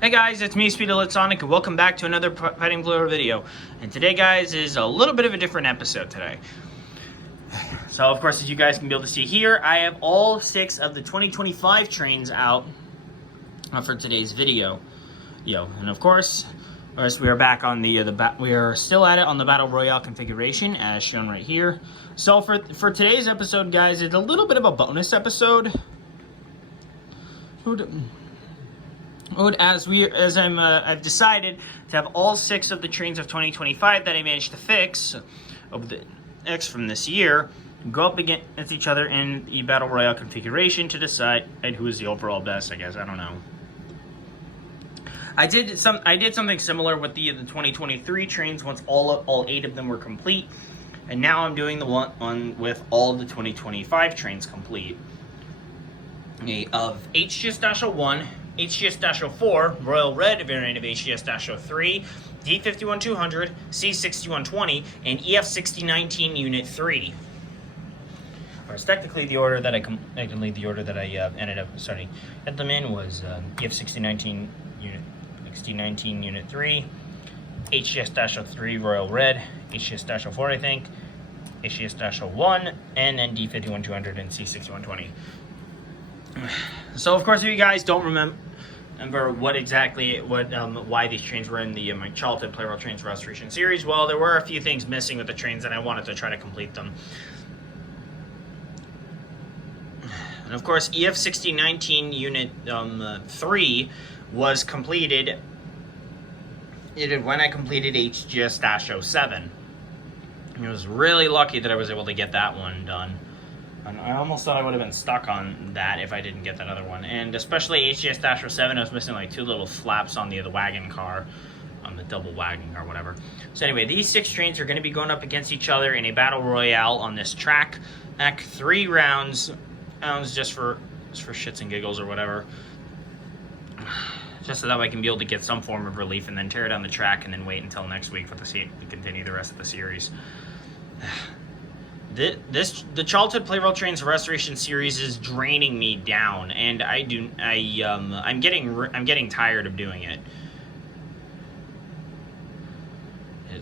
Hey guys, it's me, Sonic, and welcome back to another Fighting Plarail video. And today, guys, is a little bit of a different episode today. So, of course, as you guys can be able to see here, I have all 6 of the 2025 trains out for today's video. And of course, we are back on we are still at it on the Battle Royale configuration, as shown right here. So, for today's episode, guys, it's a little bit of a bonus episode. I've decided to have all 6 of the trains of 2025 that I managed to fix of the X from this year go up against each other in the Battle Royale configuration to decide who is the overall best, I guess. I don't know. I did something similar with the 2023 trains once all 8 of them were complete, and now I'm doing the one with all the 2025 trains complete. Of HGS-01, HGS-04, Royal Red variant of HGS-03, D51-200, C6120, and EF6019 Unit 3. Whereas technically the order that I ended up starting at them in was EF6019 Unit 3, HGS-03 Royal Red, HGS-04 I think, HGS-01, and then D51-200 and C6120. So, of course, if you guys don't remember why these trains were in the my Childhood Plarail Trains Restoration series, well, there were a few things missing with the trains, and I wanted to try to complete them. And of course, EF6019 Unit 3 was completed when I completed HGS-07. I was really lucky that I was able to get that one done. I almost thought I would have been stuck on that if I didn't get that other one. And especially HGS-07, I was missing like 2 little flaps on the wagon car, on the double wagon car, whatever. So anyway, these 6 trains are going to be going up against each other in a battle royale on this track. 3 rounds just for shits and giggles or whatever. Just so that I can be able to get some form of relief and then tear down the track and then wait until next week to continue the rest of the series. The Childhood Plarail Trains Restoration series is draining me down, and I'm getting tired of doing it.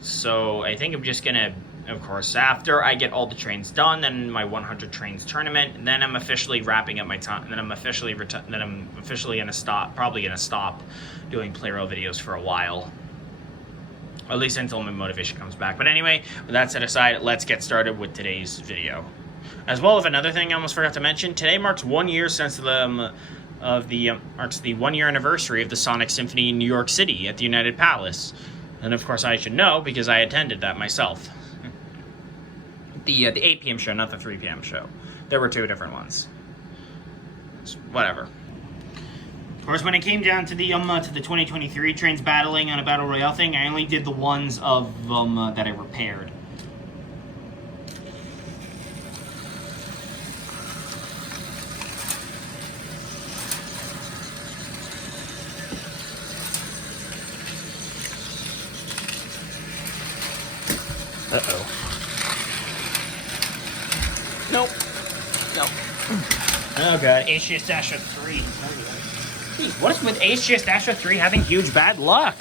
So I think I'm just gonna, of course, after I get all the trains done, then my 100 trains tournament, then I'm officially wrapping up my time. Then I'm officially gonna stop doing Plarail videos for a while. At least until my motivation comes back. But anyway, with that set aside, let's get started with today's video. As well as another thing I almost forgot to mention, today marks 1 year since the 1 year anniversary of the Sonic Symphony in New York City at the United Palace. And of course I should know because I attended that myself. The 8 p.m. show, not the 3 p.m. show. There were 2 different ones. Whatever. Of course, when it came down to the 2023 trains battling on a battle royale thing, I only did the ones of that I repaired. Uh-oh. Nope. Oh god, HGS-03. Jeez, what is with HGS-03 having huge bad luck?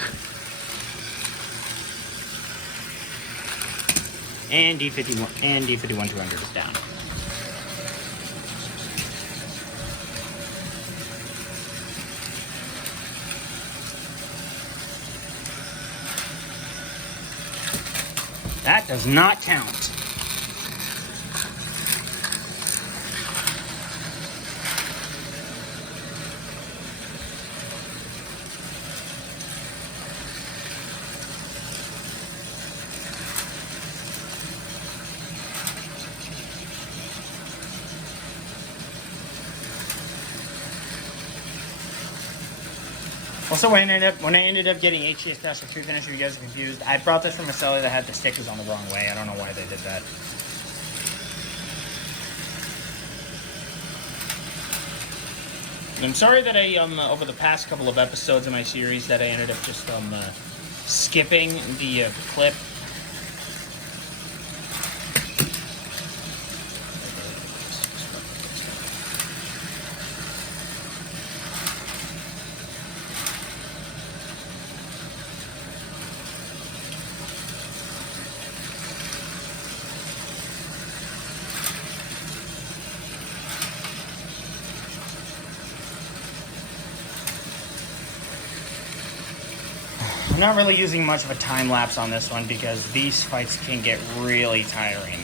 And D51-200 is down. That does not count. Also, when I ended up getting HGS-03 finished, if you guys are confused, I brought this from a seller that had the stickers on the wrong way. I don't know why they did that. I'm sorry that I, over the past couple of episodes of my series, that I ended up just, skipping the clip. I'm not really using much of a time lapse on this one because these fights can get really tiring.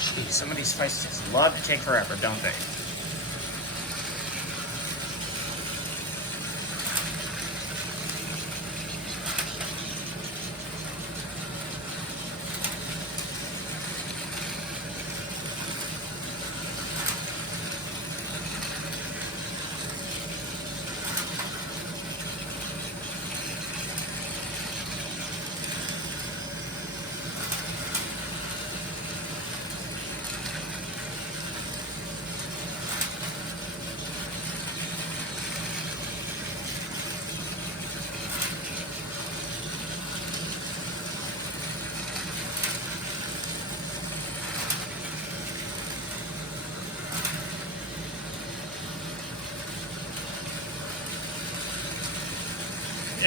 Jeez, some of these fights just love to take forever, don't they?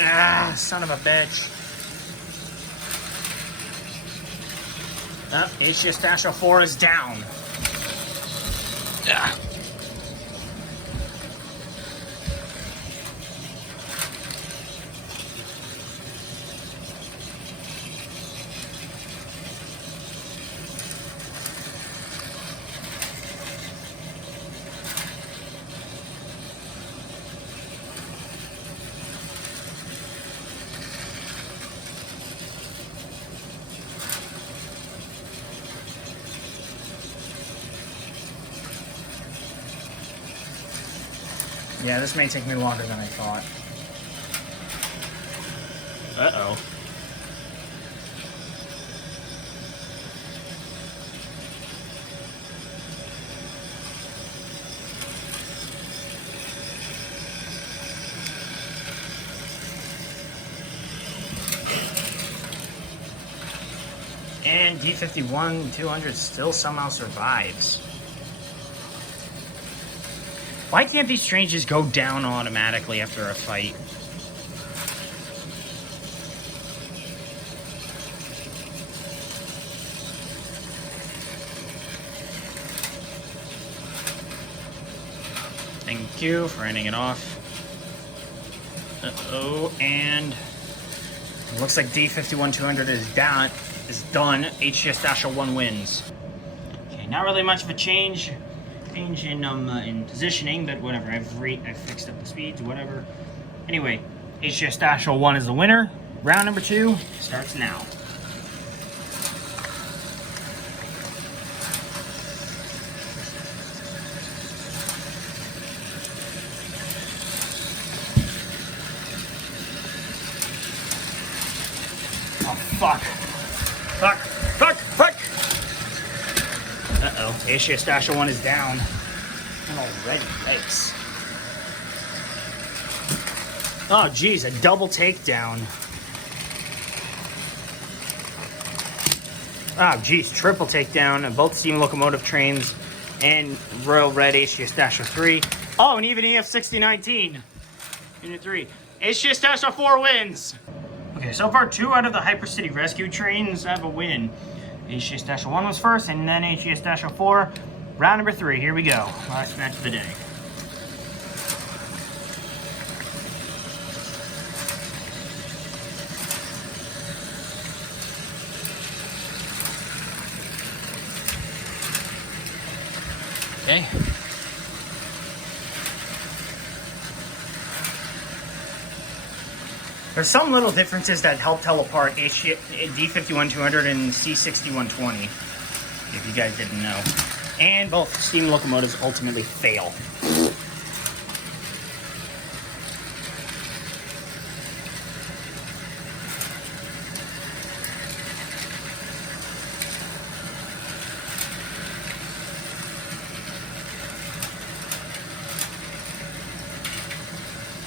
Ah, son of a bitch. HGS-04 is down. Ah. Yeah, this may take me longer than I thought. Uh-oh. And D51-200 still somehow survives. Why can't these trains just go down automatically after a fight? Thank you for ending it off. Uh-oh, and it looks like D51-200 is done. HGS-01 wins. Okay, not really much of a change in positioning, but whatever. I've fixed up the speeds, whatever. Anyway, HGS-01 is the winner. Round number 2 starts now. Oh, fuck. Fuck. Fuck. Fuck. Uh-oh. HGS-01 is down. And already. Yikes. Oh, geez. A double takedown. Oh, geez. Triple takedown of both steam locomotive trains and Royal Red HGS-03. Oh, and even EF6019. Unit 3. HGS-04 wins. Okay, so far 2 out of the Hypercity Rescue trains have a win. HGS-01 was first, and then HGS-04. Round number 3, here we go. Last match of the day. Okay. There's some little differences that help tell apart D51-200 and C61-20, if you guys didn't know. And both steam locomotives ultimately fail.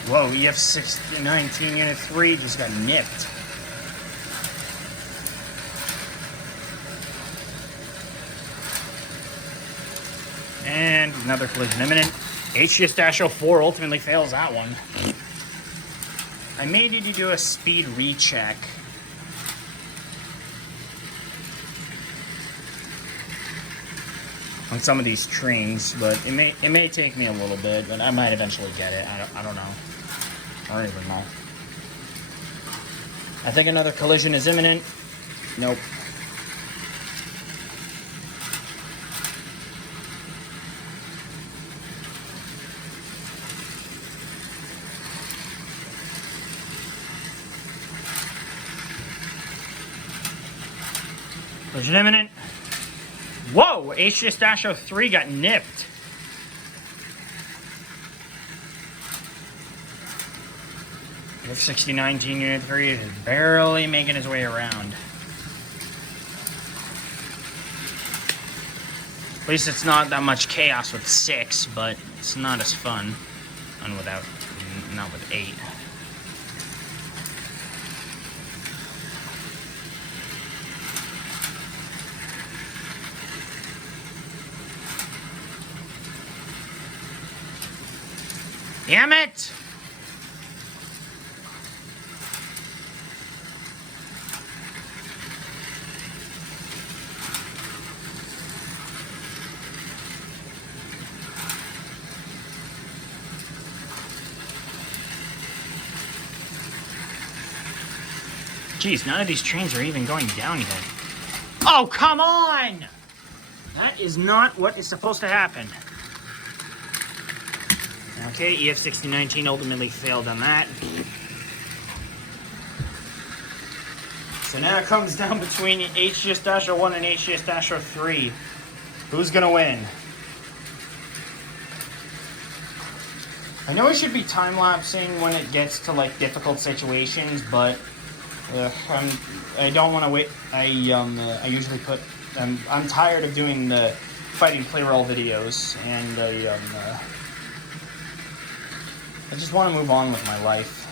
Whoa, EF6019 Unit 3 just got nipped. And another collision imminent. HGS-04 ultimately fails that one. I may need to do a speed recheck. On some of these trains, but it may take me a little bit, but I might eventually get it. I don't know. I don't even know. I think another collision is imminent. Nope. Collision imminent. Whoa! HGS-03 got nipped. F-6019 Unit 3 is barely making his way around. At least it's not that much chaos with 6, but it's not as fun. And not with 8. Damn it! Geez, none of these trains are even going down yet. Oh, come on! That is not what is supposed to happen. Okay, EF-6019 ultimately failed on that. So now it comes down between HGS-01 and HGS-03. Who's gonna win? I know it should be time-lapsing when it gets to like difficult situations, but I don't want to wait. I usually put. I'm tired of doing the fighting Plarail videos, and I just want to move on with my life.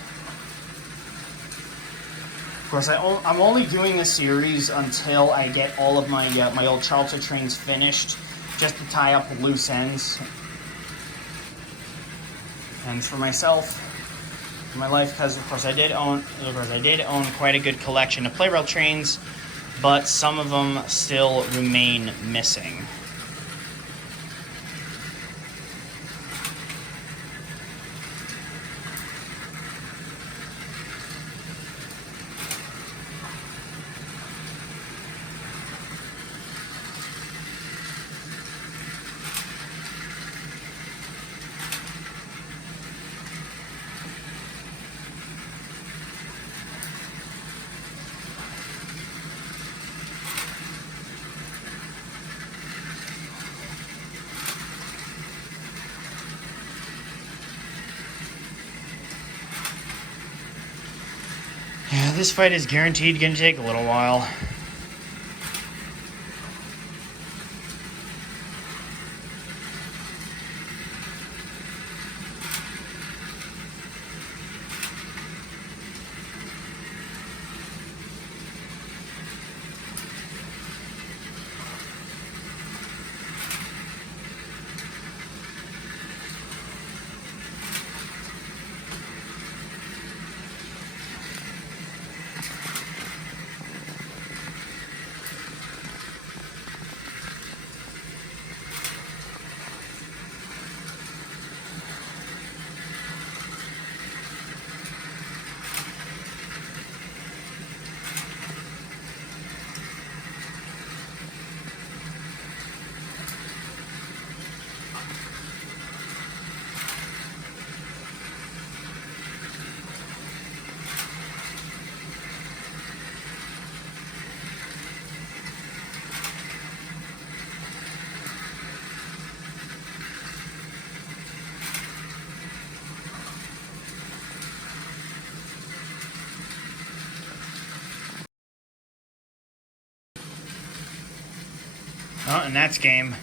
Of course, I'm only doing this series until I get all of my my old childhood trains finished, just to tie up the loose ends. And for myself, for my life, because of course I did own quite a good collection of Plarail trains, but some of them still remain missing. Yeah, this fight is guaranteed going to take a little while. Oh, and that's game.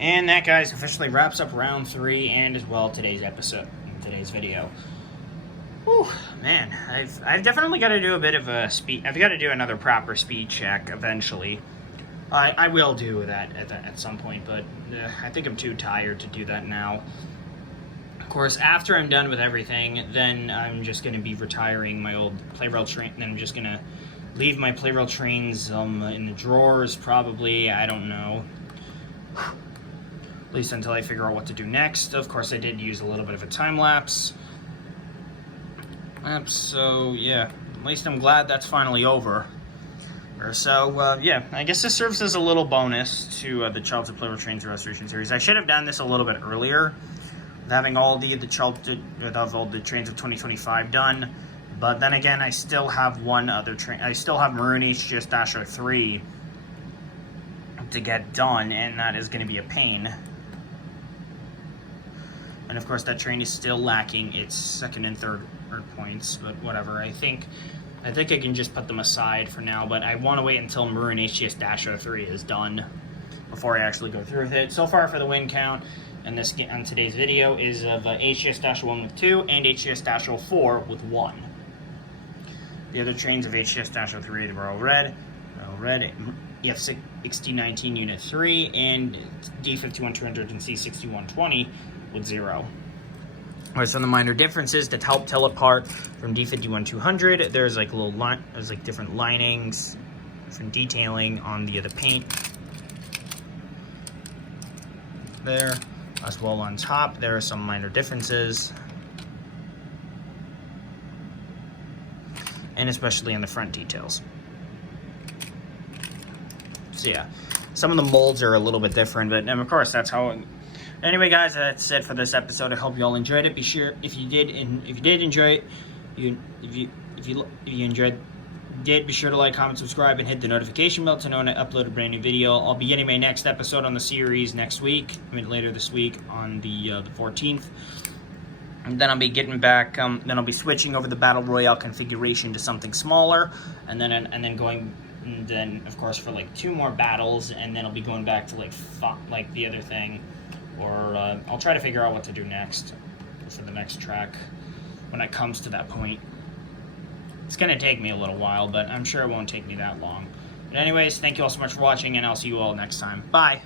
And that, guys, officially wraps up round 3 and as well today's video. Whew, man, I've definitely got to do a bit of a speed. I've got to do another proper speed check eventually. I will do that at some point, but I think I'm too tired to do that now. Of course, after I'm done with everything, then I'm just going to be retiring my old Plarail train. Then I'm just going to leave my Plarail trains in the drawers, probably. I don't know. At least until I figure out what to do next. Of course, I did use a little bit of a time lapse. So, yeah. At least I'm glad that's finally over. So, yeah, I guess this serves as a little bonus to the Childhood Plarail Trains Restoration series. I should have done this a little bit earlier, having all the trains of 2025 done. But then again, I still have one other train. I still have Maroon HGS-03 to get done, and that is going to be a pain. And of course, that train is still lacking its second and third points, but whatever. I think I can just put them aside for now, but I want to wait until Maroon HGS-03 is done before I actually go through with it. So far for the win count on today's video is of HGS-1 with 2 and HGS-04 with 1. The other trains of HGS-03 the Royal Red, EF-6019 Unit 3, and D-51-200 and C-6120 with 0. Alright, some of the minor differences that help tell apart from D-51-200. There's like different linings, different detailing on the paint there, as well on top. There are some minor differences, and especially in the front details. So yeah, some of the molds are a little bit different, but of course that's how. Anyway, guys, that's it for this episode. I hope you all enjoyed it. Be sure, if you did enjoy it, if you enjoyed it, be sure to like, comment, subscribe, and hit the notification bell to know when I upload a brand new video. I'll be getting my next episode on the series next week. Later this week on the 14th. And then I'll be getting back. Then I'll be switching over the Battle Royale configuration to something smaller, and then going. And then, of course, for like 2 more battles, and then I'll be going back to like the other thing. Or I'll try to figure out what to do next for the next track when it comes to that point. It's going to take me a little while, but I'm sure it won't take me that long. But anyways, thank you all so much for watching, and I'll see you all next time. Bye!